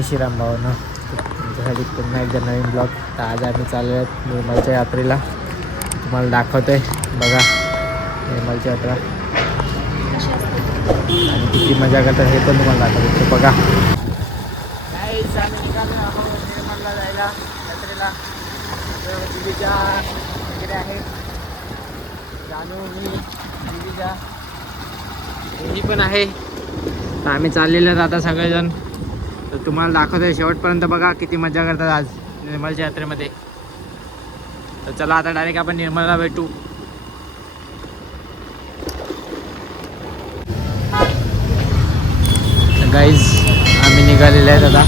जय श्रीराम भावना. तुमच्यासाठी पुन्हा एकदा नवीन ब्लॉग. तर आज आम्ही चाललो आहेत निर्मलच्या यात्रेला. तुम्हाला दाखवतोय बघा निर्मलची यात्रा आणि किती मजा करतात हे पण तुम्हाला दाखवतो. बघा आम्ही निघालो आहोत निर्मलला जायला यात्रेला. दिदीच्या वगैरे आहेत जानू मी दिदीच्या ही पण आहे. तर आम्ही चाललेलो आहेत आता सगळेजण. तर तुम्हाला दाखवतोय शेवटपर्यंत बघा किती मजा करतात आज निर्मलच्या यात्रेमध्ये. तर चला आता डायरेक्ट आपण निर्मलला भेटू. गाईज आम्ही निघालेले आहेत आता.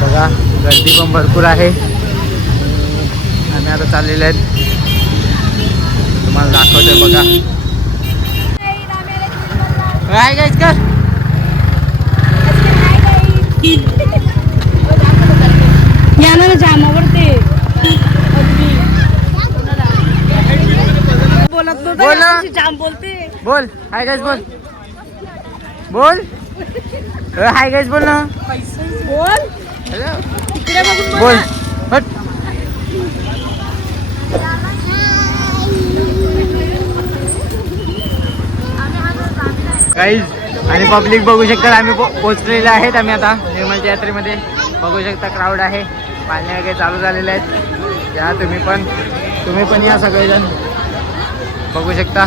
बघा गर्दी पण भरपूर आहे. आम्ही आता चाललेले आहेत. तुम्हाला दाखवतोय बघा. काय गाईज कर याला जाम आवडते. बोल ना. जाम बोलते. बोल हाय गाईज बोल बोल हाय गाईज बोल ना. बोल तिकडे बघून बोल हट. गाईज आणि पब्लिक बघू शकता. आम्ही पोहोचलेले आहेत. आम्ही आता निर्मलच्या यात्रेमध्ये बघू शकता क्राऊड आहे. पाळणे वगैरे चालू झालेले आहेत. या तुम्ही पण या सगळेजण बघू शकता.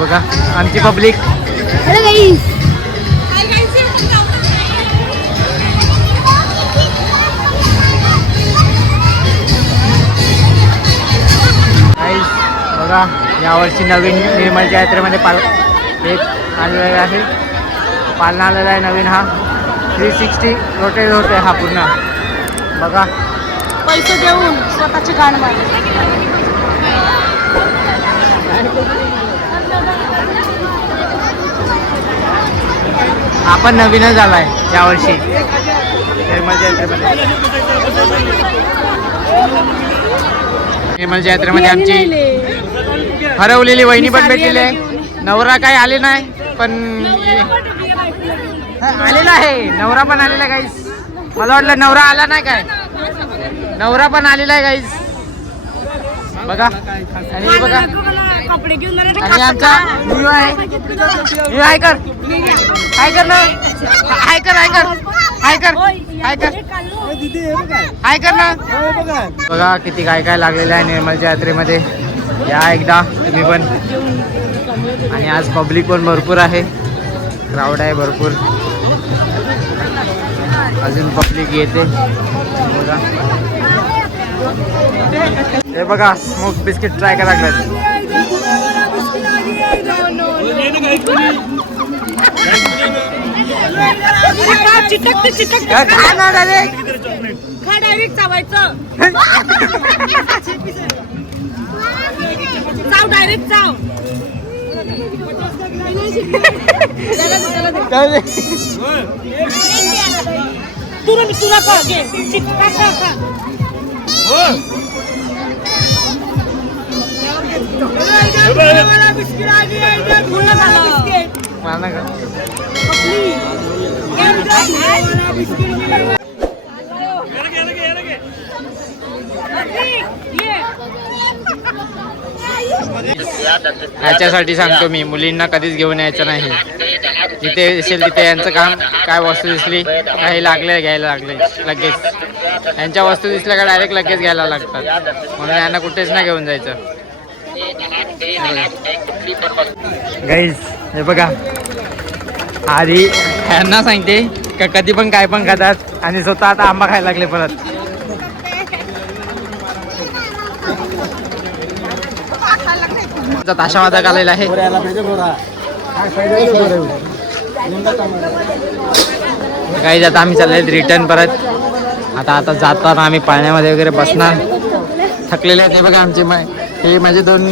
बघा आमची पब्लिक. बघा यावर्षी नवीन निर्मलच्या यात्रेमध्ये एक आलेला आहे. पालना आलेला आहे नवीन. हा 360 रोटेट होते हा पूर्ण. बघा पैसे देऊन स्वतःची गाण मार. आपण नवीनच आलाय यावर्षी निर्मलच्या यात्रेमध्ये. निर्मलच्या यात्रेमध्ये आमची हरवलेली वहिनी पण भेटलेली आहे. नवरा काही आले नाही पण आलेला आहे. नवरा पण आलेला आहे गाईस. मला वाटलं नवरा आला नाही काय. नवरा पण आलेला आहे गाईस. बघा आणि बघा आणि आमचा न्यू आहे. न्यू हाय कर हाय कर ना. हाय कर हाय कर हाय कर हाय कर हाय कर ना. बघा किती काय काय लागलेलं आहे निर्मलच्या यात्रेमध्ये. या एकदा तुम्ही पण. आणि आज पब्लिक पण भरपूर आहे. क्राऊड आहे भरपूर. अजून पब्लिक येते. बघा हे बघा स्मोक बिस्किट ट्राय करायला लागलेत. खा ना डायरेक्ट. खा डायरेक्ट चावायचं. चाव डायरेक्ट चाव. तुला खा घे. चिक्का खा खा. ह्याच्यासाठी सांगतो मी मुलींना कधीच घेऊन यायचं नाही. जिथे असेल तिथे यांचं काम काय वस्तू दिसली काही लागले घ्यायला लागले लगेच. यांच्या वस्तू दिसल्या का डायरेक्ट लगेच घ्यायला लागतात. म्हणून यांना कुठेच नाही घेऊन जायचं. गाईज हे बघा आधी यांना सांगते का कधी पण काय पण खातात आणि स्वतः आता आंबा खायला लागले परत. ताशावादा आलेला आहे. काही आता आम्ही चालले रिटर्न परत. आता जाताना आम्ही पाण्यामध्ये वगैरे बसणार. थकलेले आहेत. हे बघा आमचे हे माझे 2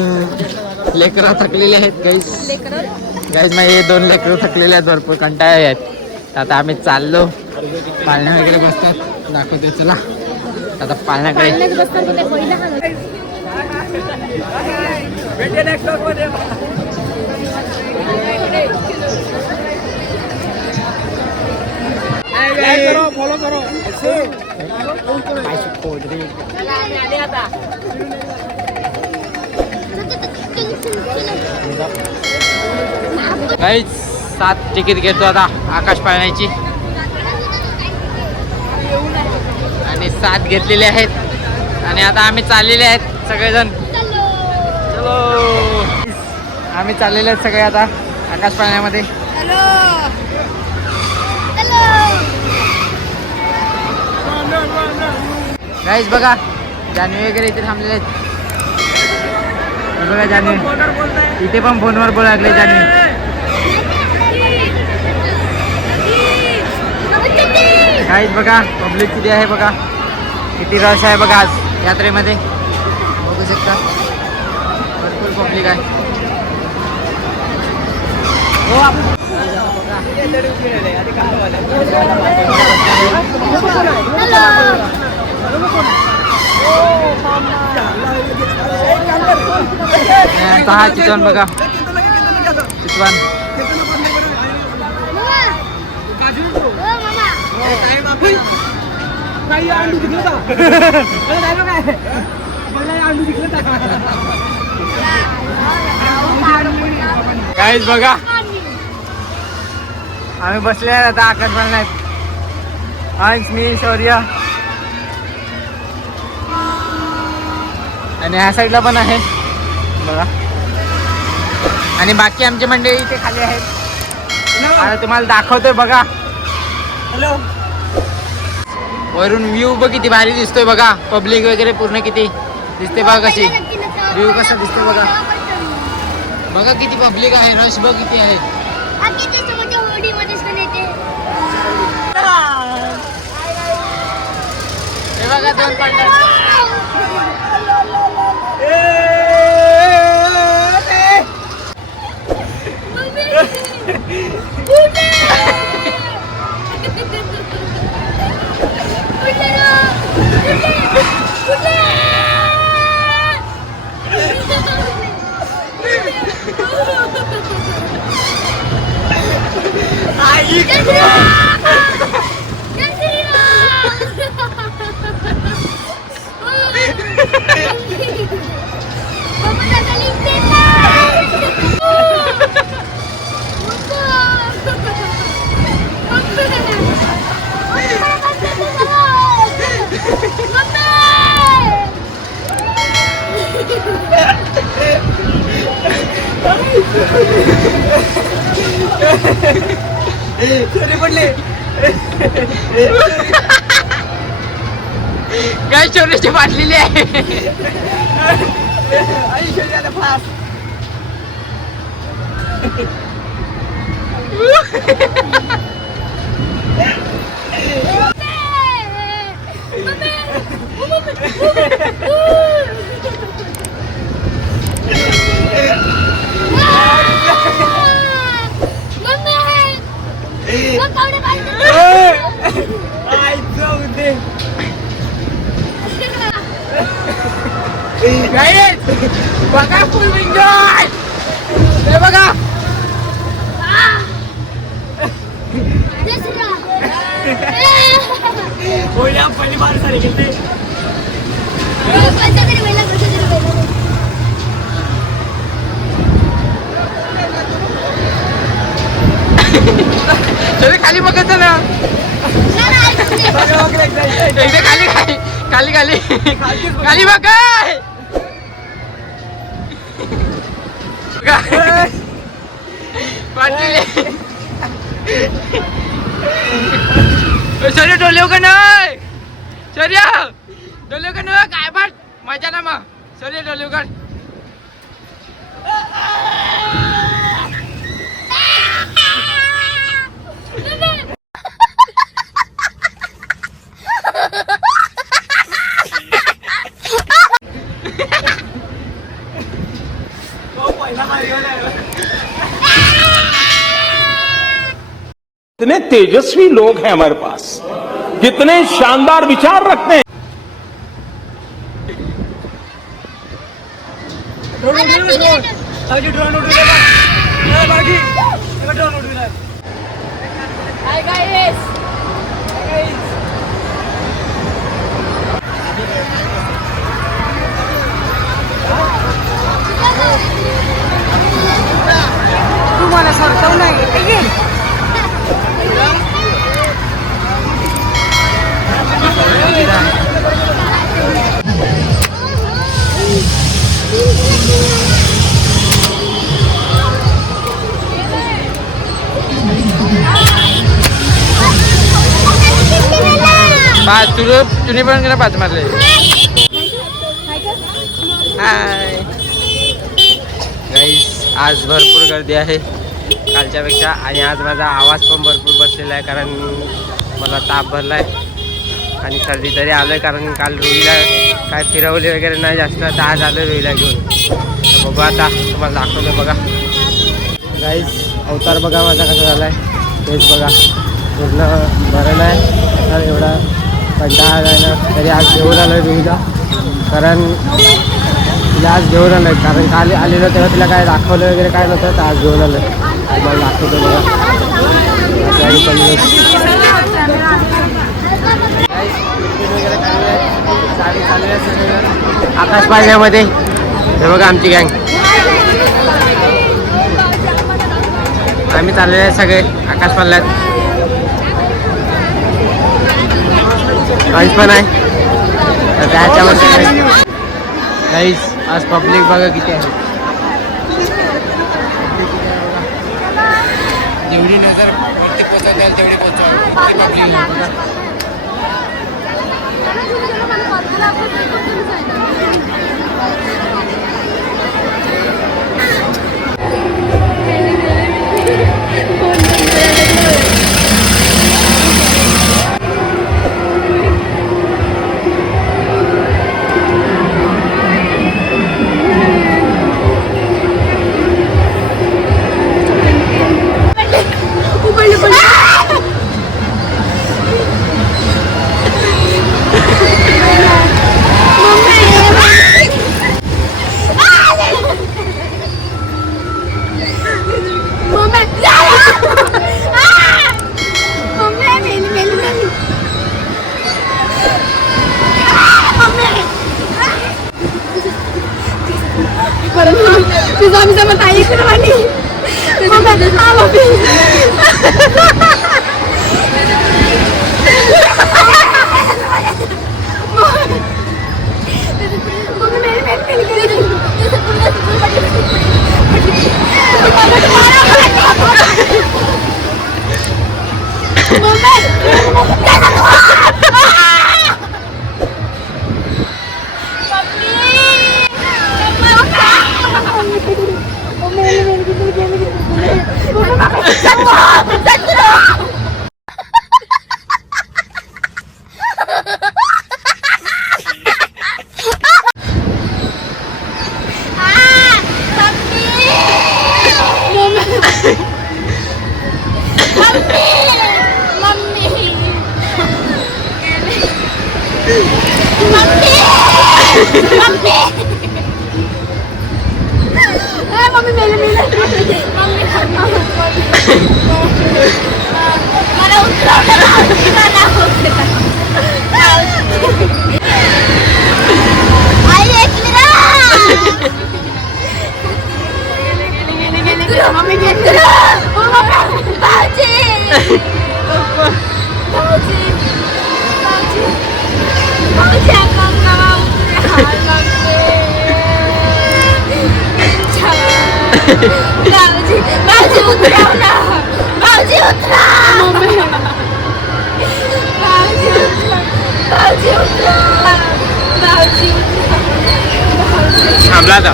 लेकरं थकलेले आहेत. गाईज माझे 2 लेकरं थकलेले आहेत भरपूर. कंटाळे आहेत. आता आम्ही चाललो पाळण्या वगैरे बसतात. दाखवते चला आता पाळण्याकडे. भेटे नेक्स्ट ब्लॉग मध्ये. फॉलो करो काहीच 7 तिकीट घेतो आता आकाश पाळण्याची आणि 7 घेतलेले आहेत आणि आता आम्ही चाललेले आहेत सगळेजण. चलो आम्ही चाललेले आहेत सगळे आता आकाश पाळण्यामध्ये. गाईज बघा जान्हवी वगैरे इथे थांबलेले आहेत. बघा जान्हवी इथे पण फोनवर बोलायला लागले जान्हवी. गाईज बघा पब्लिक किती आहे बघा, किती रश आहे बघा आज यात्रेमध्ये. बघू शकता भरपूर पब्लिक आहे. हा चितवन बघा चितवन. काहीच बघा आम्ही बसले आता आकाश पाळण्यात. हंस मी शौर्य आणि ह्या साईडला पण आहे बघा. आणि बाकी आमची मंडळी इथे खाली आहेत. आता तुम्हाला दाखवतोय बघा. हॅलो वरून व्ह्यू बघ किती भारी दिसतोय बघा. पब्लिक वगैरे पूर्ण किती दिसते बघा, कशी व्ह्यू कसा दिसतोय बघा. बघा किती पब्लिक आहे, रश बघ किती आहे. हे बघा 2 पंढर. काय चोरीची बाटलेली आहे. बघा फुल एन्जॉय. हे बघा पहिली बार सारे खेळते. चल खाली बघायचं ना. इथे खाली खाली खाली खाली खाली बघा. शौर्य डोलेव का नाही. शौर्य डोलेव का नाही. काय पण मजा ना मग. शौर्य डोलेव का. कितने तेजस्वी लोग हैं हमारे पास, कितने शानदार विचार रखते हैं. Hi guys. पाच तुम्ही पण केलं 5 मारले. हाय गाईस, आज भरपूर गर्दी आहे कालच्यापेक्षा आणि आज माझा आवाज पण भरपूर बसलेला आहे कारण मला ताप भरला आहे आणि सर्दी तरी आलं आहे कारण काल रुईला काय फिरवले वगैरे नाही जास्त, तर आज आलं रुईला घेऊन. तर बघू आता तुम्हाला दाखवलं. बघा गाईस, अवतार बघा माझा कसा झाला आहे तेच बघा. पूर्ण बरं नाही तर एवढा कंटाळा जायला तरी आज घेऊन आलो आहे रुईला कारण तिला आज घेऊन आलं आहे कारण काल आलेलं तेव्हा तिला काय दाखवलं वगैरे काय नव्हतं, तर आज घेऊन आलं आहे. तुम्हाला दाखवतो बघा. साडी चालू आहे सगळं आकाश पाळण्यामध्ये. हे बघा आमची गँग, आम्ही चाललेले आहे सगळे आकाश पाळण्यात. अंश पण आहे तर त्याच्यामध्ये गाईस आज पब्लिक बघा किती आहे. जेवढी नजर पोचवता तेवढी पोचवा. bisa bertanya ke mana? Mama, apa Bauji utra na, Bauji utra, Bauji utra, Bauji utra, Bauji utra. थांबला आता.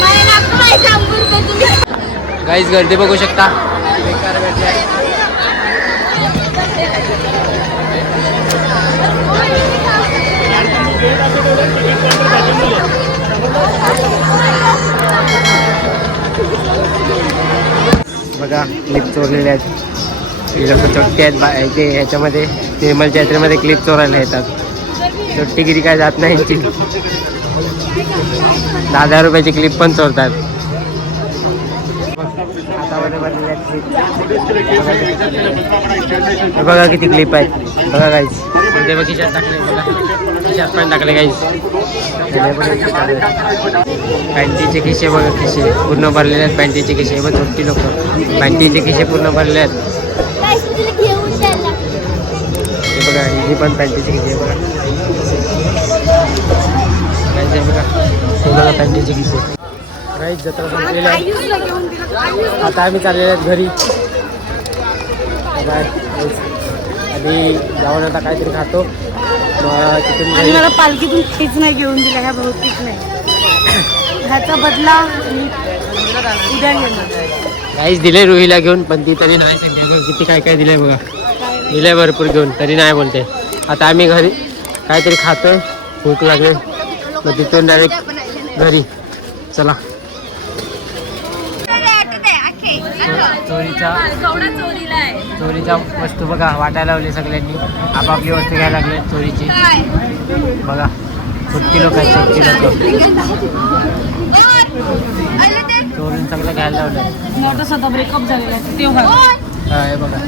मला नको माहिती सांगून का तुम्ही. गाईस गर्दी बघू शकता. बेकार गर्दी आहे. बघा क्लिप चोरलेले आहेत. ही लोक चोट्टी आहेत. ते ह्याच्यामध्ये निर्मलच्या यात्रेमध्ये क्लिप चोरायला येतात. चोट्टीगिरी काय जात नाही यांची. 10,000 रुपयाची क्लिप पण चोरतात. हातामध्ये भरलेल्या क्लिप बघा किती क्लिप आहेत. बघा गाईस ते बघ खिशात टाकले. बघा खिशात पण टाकले गाईस. पॅन्टीचे खिशे बघा. खिशे पूर्ण भरलेले आहेत. पॅन्टीचे खिशे बघ. छोटी लोक पॅन्टीचे खिशे पूर्ण भरले आहेत. हे बघा ही पण पॅन्टीचे खिशे बघा. बघा हे बघा पॅन्टीचे खिशे. गाईस जत्रा संपलेली आहे. आता आम्ही चाललेले आहेत घरी. आणि जाऊन आता काहीतरी खातो मग तिथून आणि मला पालखीतून काहीच नाही घेऊन दिला ह्या बहुतेक नाही ह्याचा बदला मी उद्या घेणार. काहीच दिले रुहीला घेऊन पण ती तरी नाही सांगते किती काय काय दिलंय बघा. दिलंय भरपूर घेऊन तरी नाही बोलते. आता आम्ही घरी काहीतरी खातोय भूक लागले मग तिथून डायरेक्ट घरी. चला चोरीच्या वस्तू बघा वाटायला लावली सगळ्यांनी. आपापली वस्तू घ्यायला लागले चोरीची. बघा सुट्टी लोक आहेत सुट्टी लोक चोरून सगळं घ्यायला लावलं. नव्हतं स्वतः ब्रेकअप झालेला आहे तेव्हा हे बघा